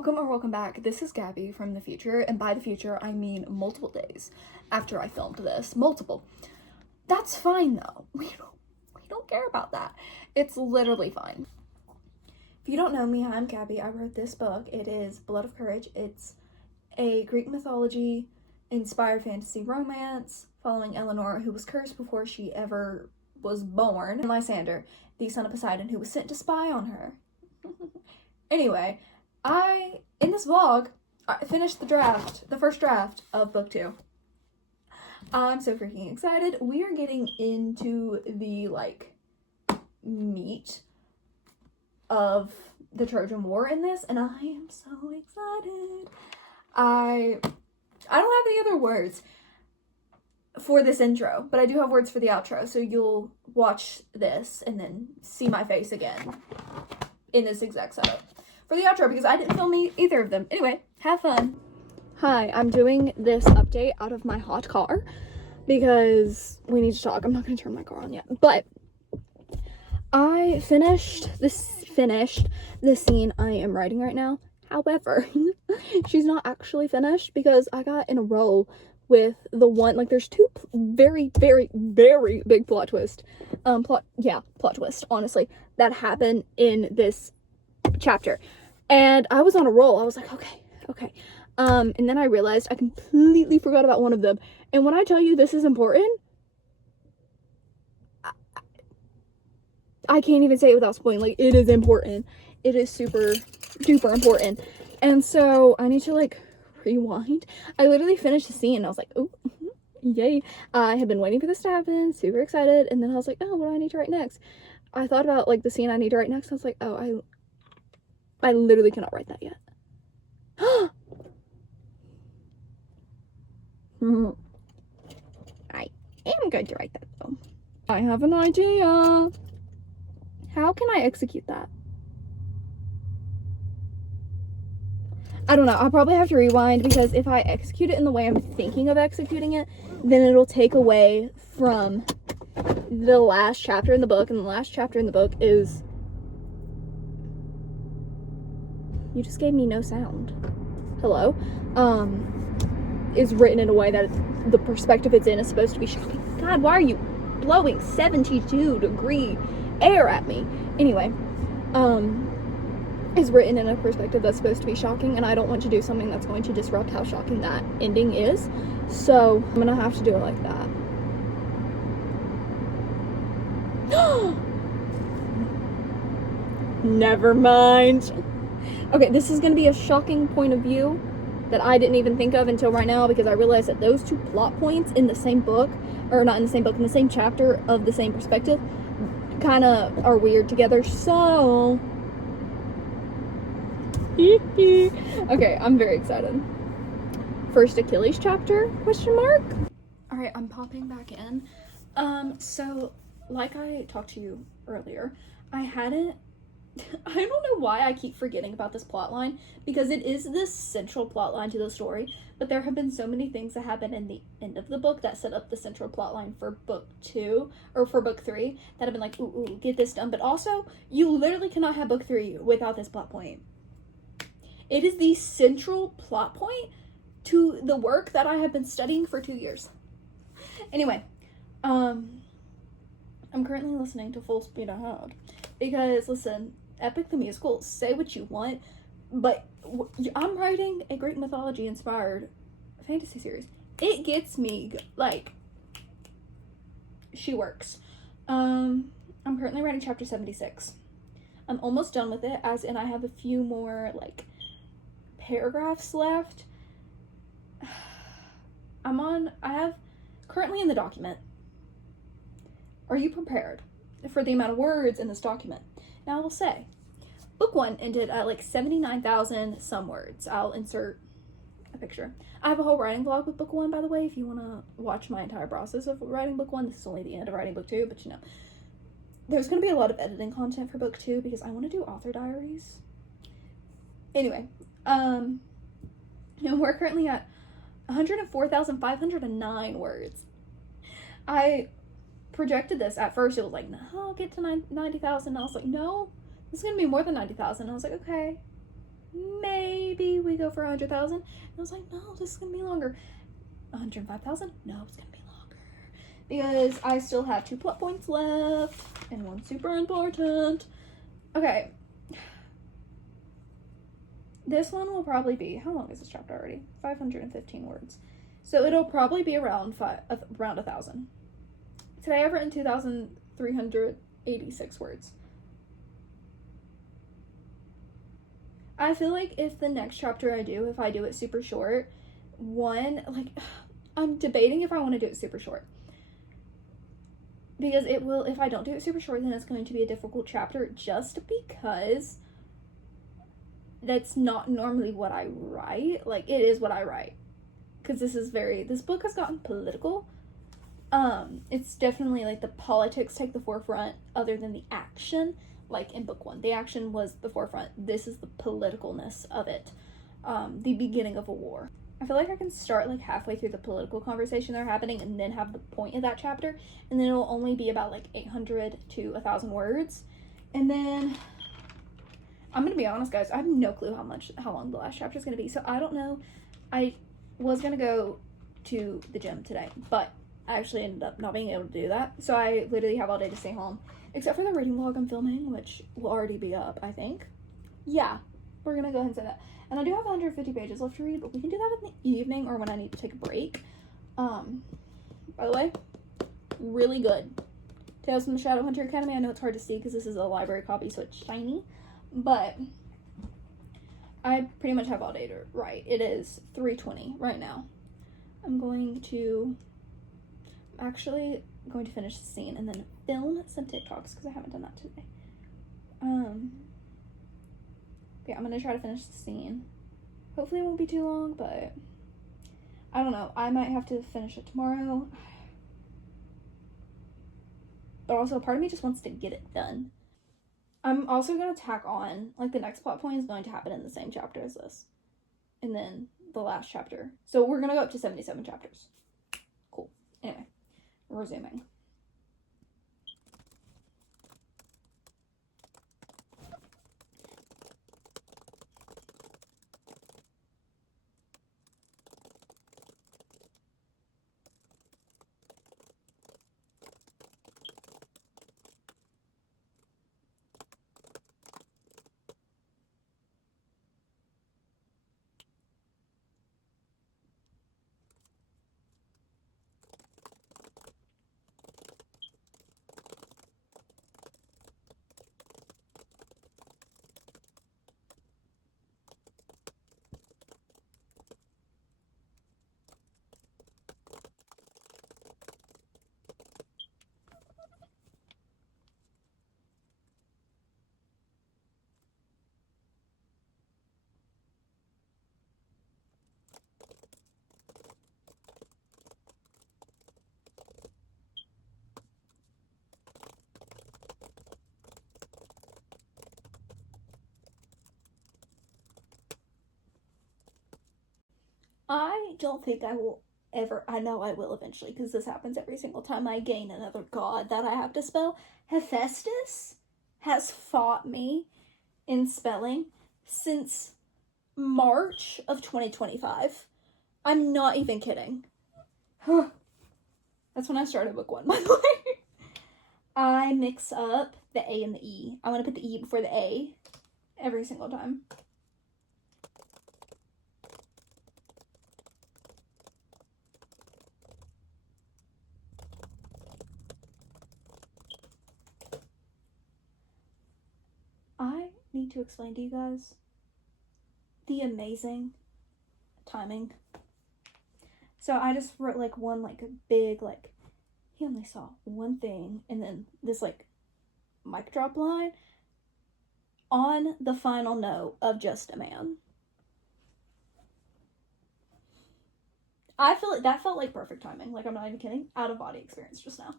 welcome back. This is Gabby from the future, and by the future, I mean multiple days after I filmed this. Multiple. That's fine, though. We don't care about that. It's literally fine. If you don't know me, I'm Gabby. I wrote this book. It is Blood of Courage. It's a Greek mythology inspired fantasy romance following Eleanor, who was cursed before she ever was born, and Lysander, the son of Poseidon, who was sent to spy on her. Anyway, in this vlog, I finished the first draft of book 2. I'm so freaking excited. We are getting into the, meat of the Trojan War in this, and I am so excited. I don't have any other words for this intro, but I do have words for the outro, so you'll watch this and then see my face again in this exact setup for the outro, because I didn't film either of them. Anyway, have fun. Hi, I'm doing this update out of my hot car because we need to talk. I'm not going to turn my car on yet, but I finished the scene I am writing right now. However, she's not actually finished because I got in a row with the one, there's two very, very, very big plot twist, honestly, that happened in this chapter, and I was on a roll. I was like, okay, and then I realized I completely forgot about one of them, and when I tell you this is important, I can't even say it without spoiling. It is important. It is super duper important, and so I need to rewind. I literally finished the scene and I was like, oh, yay. I had been waiting for this to happen, super excited, and then I was like, oh, what do I need to write next? I thought about the scene I need to write next. I was like, oh, I literally cannot write that yet. I am going to write that though. I have an idea. How can I execute that? I don't know. I'll probably have to rewind, because if I execute it in the way I'm thinking of executing it, then it'll take away from the last chapter in the book, and the last chapter in the book is... You just gave me no sound. Hello? Is written in a way that the perspective it's in is supposed to be shocking. God, why are you blowing 72-degree air at me? Anyway, is written in a perspective that's supposed to be shocking, and I don't want to do something that's going to disrupt how shocking that ending is, so I'm gonna have to do it like that. Never mind. Okay, this is gonna be a shocking point of view that I didn't even think of until right now, because I realized that those two plot points in the same book, or not in the same book, in the same chapter of the same perspective, kind of are weird together, so... Okay, I'm very excited. First Achilles chapter, question mark? Alright, I'm popping back in. So, like I talked to you earlier, I don't know why I keep forgetting about this plot line, because it is this central plot line to the story, but there have been so many things that happen in the end of the book that set up the central plot line for book 2, or for book 3, that have been like, ooh, get this done, but also, you literally cannot have book 3 without this plot point. It is the central plot point to the work that I have been studying for 2 years. Anyway, I'm currently listening to Full Speed Ahead because, listen, Epic the Musical, say what you want, but I'm writing a Greek mythology inspired fantasy series. It gets me, she works. I'm currently writing chapter 76. I'm almost done with it, as in I have a few more, paragraphs left. I have currently in the document. Are you prepared for the amount of words in this document? Now I will say, book 1 ended at 79,000 some words. I'll insert a picture. I have a whole writing vlog with book 1, by the way, if you want to watch my entire process of writing book 1. This is only the end of writing book 2, but there's going to be a lot of editing content for book 2 because I want to do author diaries. Anyway, and we're currently at 104,509 words. I projected this at first. It was no, I'll get to 90,000. I was like, no, this is gonna be more than 90,000. I was like, okay, maybe. maybe we go for 100,000. And I was like, no, this is gonna be longer. 105,000? No, it's gonna be longer because I still have 2 plot points left and one super important. Okay, this one will probably be, how long is this chapter already? 515 words. So it'll probably be around 1,000. Today I've written 2,386 words. I feel like if the next chapter if I do it super short, I'm debating if I want to do it super short. Because if I don't do it super short, then it's going to be a difficult chapter just because that's not normally what I write. Like, it is what I write. Because this book has gotten political. It's definitely, like, the politics take the forefront other than the action. Like, in book 1, the action was the forefront. This is the politicalness of it. The beginning of a war. I feel like I can start, like, halfway through the political conversation they're happening and then have the point of that chapter. And then it'll only be about, like, 800 to 1,000 words. And then I'm gonna be honest, guys, I have no clue how long the last chapter is gonna be. So I don't know. I was gonna go to the gym today, but I actually ended up not being able to do that. So I literally have all day to stay home, except for the reading vlog I'm filming, which will already be up, I think. Yeah, we're gonna go ahead and say that. And I do have 150 pages left to read, but we can do that in the evening or when I need to take a break. By the way, really good. Tales from the Shadowhunter Academy. I know it's hard to see because this is a library copy, so it's shiny. But I pretty much have all day to write. It is 3:20 right now. I'm actually going to finish the scene and then film some TikToks because I haven't done that today. Yeah, I'm gonna try to finish the scene. Hopefully it won't be too long, but I don't know. I might have to finish it tomorrow. But also part of me just wants to get it done. I'm also going to tack on, like, the next plot point is going to happen in the same chapter as this. And then the last chapter. So we're going to go up to 77 chapters. Cool. Anyway, resuming. I don't think I will ever, I know I will eventually, because this happens every single time I gain another god that I have to spell. Hephaestus has fought me in spelling since March of 2025. I'm not even kidding. That's when I started book 1, by the way. I mix up the A and the E. I want to put the E before the A every single time. I need to explain to you guys the amazing timing. So I just wrote like one like a big like he only saw one thing and then this like mic drop line on the final note of Just a Man. I feel like that felt like perfect timing. Like, I'm not even kidding. Out of body experience just now.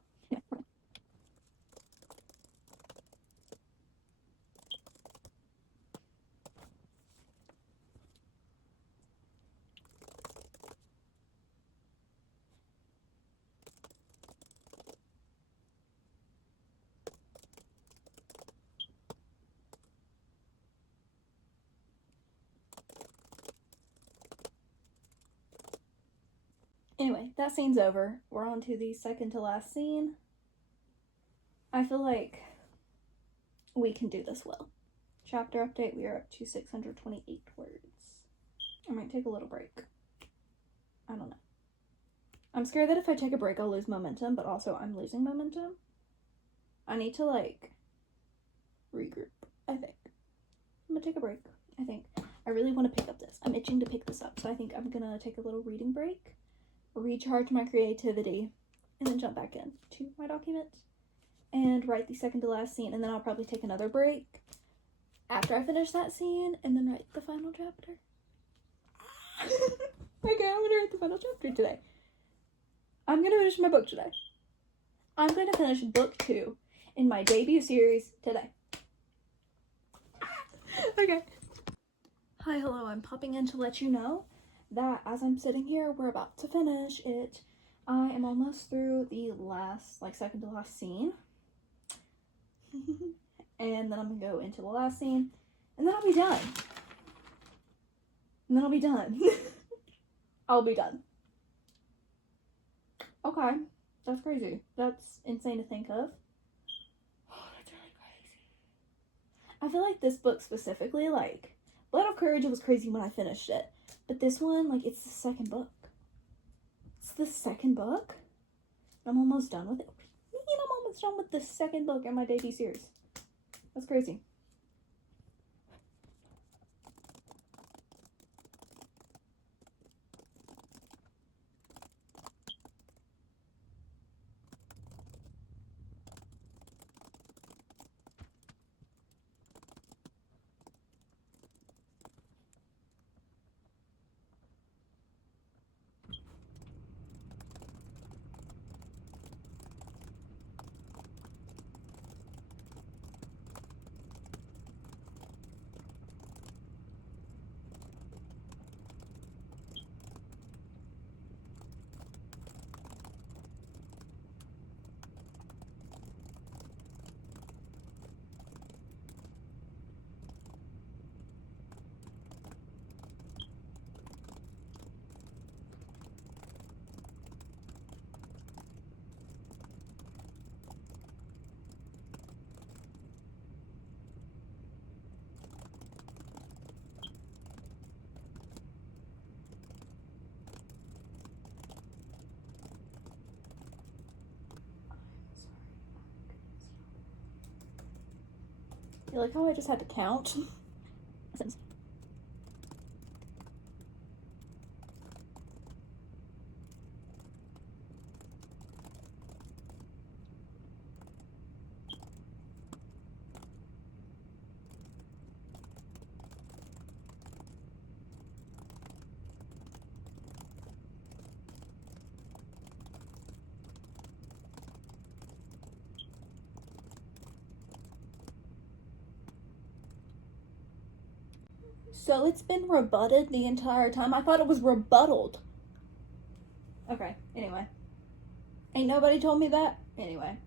Anyway, that scene's over. We're on to the second to last scene. I feel like we can do this well. Chapter update, we are up to 628 words. I might take a little break. I don't know. I'm scared that if I take a break, I'll lose momentum, but also I'm losing momentum. I need to, like, regroup, I think. I'm gonna take a break, I think. I really want to pick up this. I'm itching to pick this up, so I think I'm gonna take a little reading break, recharge my creativity, and then jump back in to my document and write the second to last scene, and then I'll probably take another break after I finish that scene and then write the final chapter. Okay, I'm gonna write the final chapter today. I'm gonna finish my book today. I'm gonna finish book 2 in my debut series today. Okay. Hi, hello, I'm popping in to let you know that as I'm sitting here, we're about to finish it. I am almost through the last, like, second to last scene. And then I'm gonna go into the last scene, and then I'll be done. And then I'll be done. I'll be done. Okay, that's crazy. That's insane to think of. Oh, that's really crazy. I feel like this book specifically, like, Blood of Courage, it was crazy when I finished it. But this one, like, it's the second book. It's the second book? I'm almost done with it. I'm almost done with the second book in my debut series. That's crazy. You like how I just had to count? So it's been rebutted the entire time? I thought it was rebutted. Okay, anyway. Ain't nobody told me that? Anyway.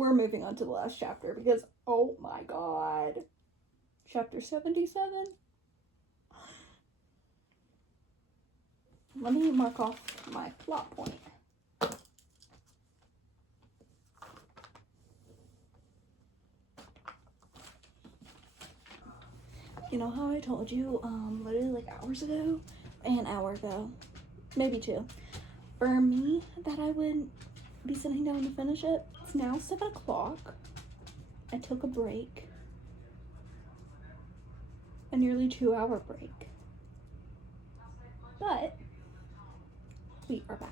we're moving on to the last chapter because, oh my god. Chapter 77. Let me mark off my plot point. You know how I told you, literally like hours ago, an hour ago, maybe 2, for me, that I would be sitting down to finish it. It's now 7 o'clock. I took a break. A nearly 2-hour break. But we are back.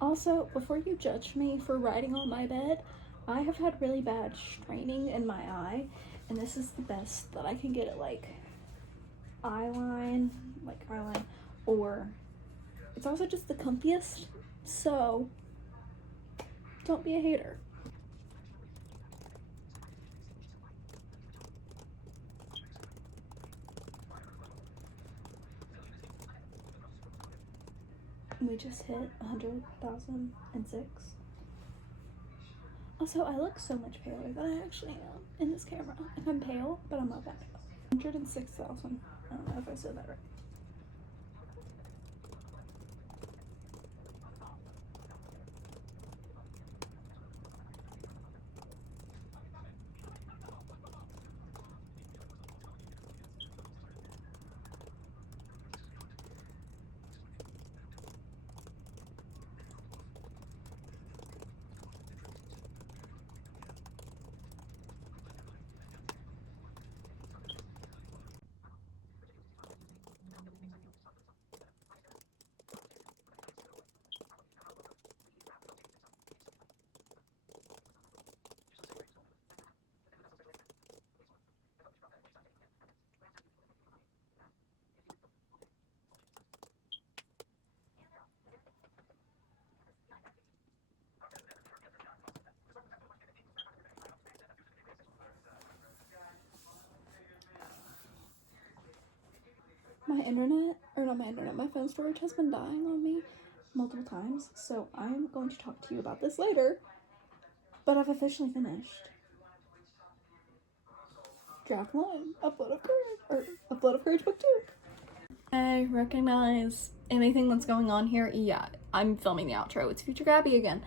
Also, before you judge me for writing on my bed, I have had really bad straining in my eye, and this is the best that I can get at like eyeline, or it's also just the comfiest, so don't be a hater. We just hit 100,006. Also, I look so much paler than I actually am in this camera. Like, I'm pale, but I'm not that pale. 106,000. I don't know if I said that right. My phone storage has been dying on me multiple times, so I'm going to talk to you about this later, but I've officially finished Draft 1, Upload of Courage Book 2. I recognize anything that's going on here. Yeah, I'm filming the outro. It's Future Gabby again.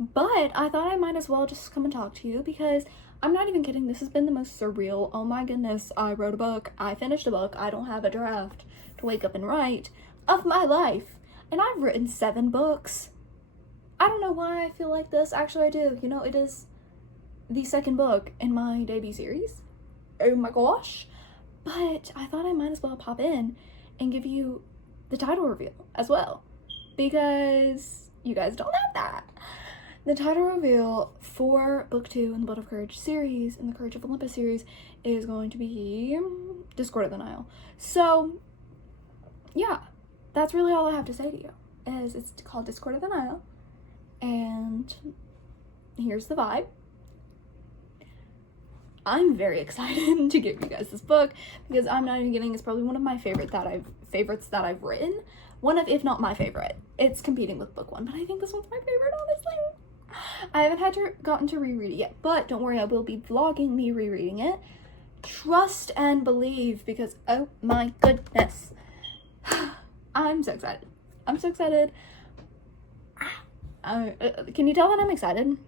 But I thought I might as well just come and talk to you because I'm not even kidding. This has been the most surreal. Oh my goodness. I wrote a book. I finished a book. I don't have a draft to wake up and write of my life. And I've written 7 books. I don't know why I feel like this. Actually, I do. You know, it is the 2nd book in my debut series. Oh my gosh. But I thought I might as well pop in and give you the title reveal as well, because you guys don't have that. The title reveal for book 2 in the Blood of Courage series, in the Courage of Olympus series, is going to be Discord of the Nile. So yeah, that's really all I have to say to you, is it's called Discord of the Nile, and here's the vibe. I'm very excited to give you guys this book because I'm not even kidding. It's probably one of my favorites that I've written. One of, if not my favorite. It's competing with book 1, but I think this one's my favorite, honestly. I haven't gotten to reread it yet, but don't worry, I will be vlogging me rereading it. Trust and believe, because oh my goodness, I'm so excited. I'm so excited. Can you tell that I'm excited?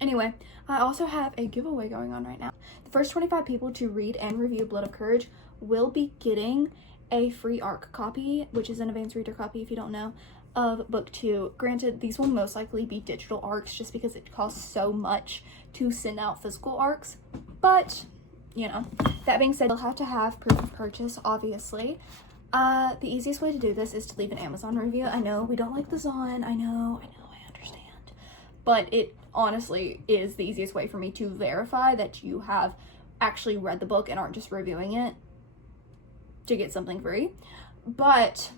Anyway, I also have a giveaway going on right now. The first 25 people to read and review Blood of Courage will be getting a free ARC copy, which is an advanced reader copy if you don't know, of book 2. Granted, these will most likely be digital ARCs just because it costs so much to send out physical ARCs, but you know, that being said, you'll have to have proof of purchase, obviously. The easiest way to do this is to leave an Amazon review. I know we don't like the Zon, I know, I understand, but it honestly is the easiest way for me to verify that you have actually read the book and aren't just reviewing it to get something free. But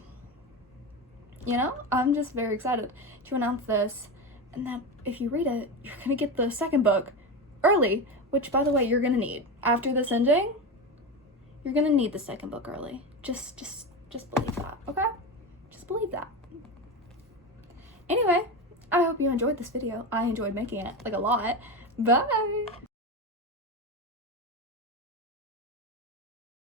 you know, I'm just very excited to announce this, and that if you read it, you're gonna get the second book early, which by the way, you're gonna need. After this ending, you're gonna need the second book early. Just believe that, okay? Just believe that. Anyway, I hope you enjoyed this video. I enjoyed making it, like, a lot. Bye!